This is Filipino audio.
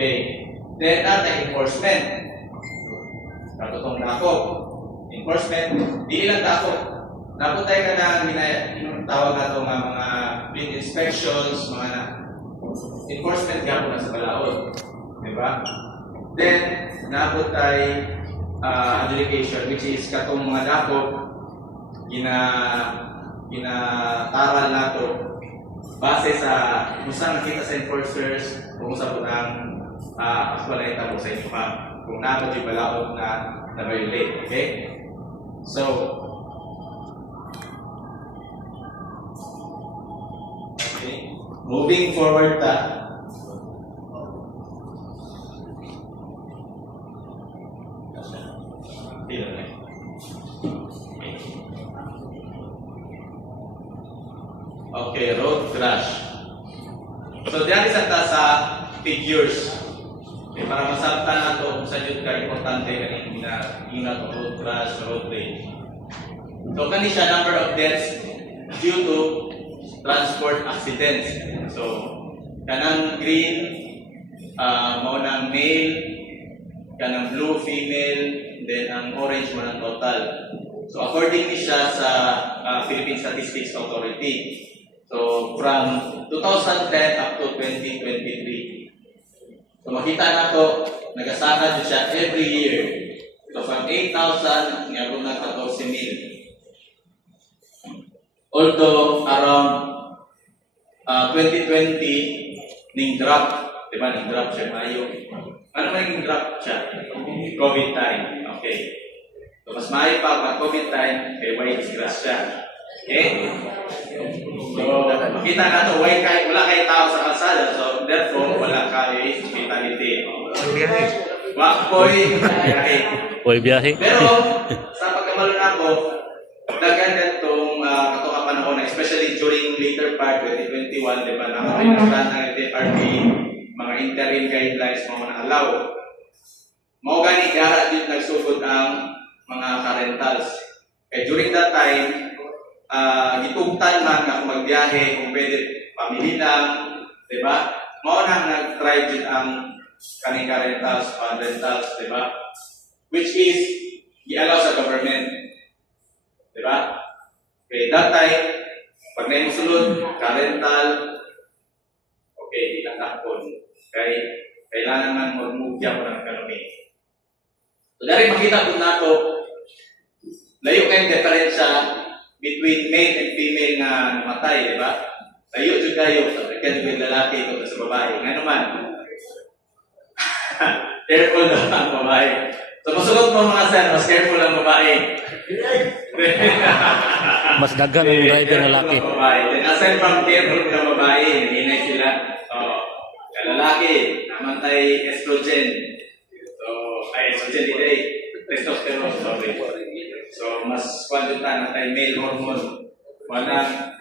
Okay. Then, enforcement. Katotong dako. Enforcement, di lang dako. Naputay ka na tawag na ito mga field inspections, mga enforcement gapon na sa balaod. Diba? Then, naputay adjudication, which is katong mga dako, ginataral na ito base sa kung saan nakita sa enforcers, kung sa punang actualay tabo sa inyo ha. Kung napot yung balaod na violate. Okay? So, okay. Moving forward okay, road crash. So, diyan isa sa figures. Okay, para masabtan na ito kung saan yun ka-importante kanina ingat o road crash, road rage. So, kani siya number of deaths due to transport accidents. So, kanang green, maunang male, kanang blue, female, then ang orange mo ng total. So, according ni siya sa Philippine Statistics Authority. So, from 2010 up to 2023. So, makita na to, nagasana din siya every year. So, from 8,000, ngayon na 14,000. Although, around 2020, ning drop. Diba, ning drop siya mayo. Ano man yung drop siya? COVID time. Okay. So, mas maayo pa, COVID time, kaya may disgrasya. Okay? So, makita na ito, wala kayo tao sa kalsada. So, therefore, wala kayo fatality. Wakoy biyahe. Biyahe. Pero, sa pagkamalo na ako, dagan itong katong panahon, especially during later part 2021, di ba, nakapinaglan ng FRP, mga interim guidelines, mga allow. Mao gani gara din nagsugod ang mga car-rentals. During that time, gitugtan man na kung magbiyahe, kung pwede pamili lang, di ba? Mao na nag-try din ang kaning car-rentals, rentals, di ba? Which is, i-allow sa government. Di ba? Okay, that time, pag na yung sulod, car-rental, okay, di lang takpon. Kailangan man mag-move yan ng economy. So, dahil makita po nato, layo kayong diferensya between male and female na namatay, di ba? Layo dyan kayo, sa yung lalaki ito sa babae. Nga naman, careful na ang babae. So, masugot mo mga sir, mas careful ang babae. Mas dagan ang driver ng lalaki. Then, aside from careful ng babae, naginay sila. Lalaki, namantay estrogen. So, estrogen today, testosterone, sorry. So, mas kwantutan na tayo male hormone. Walang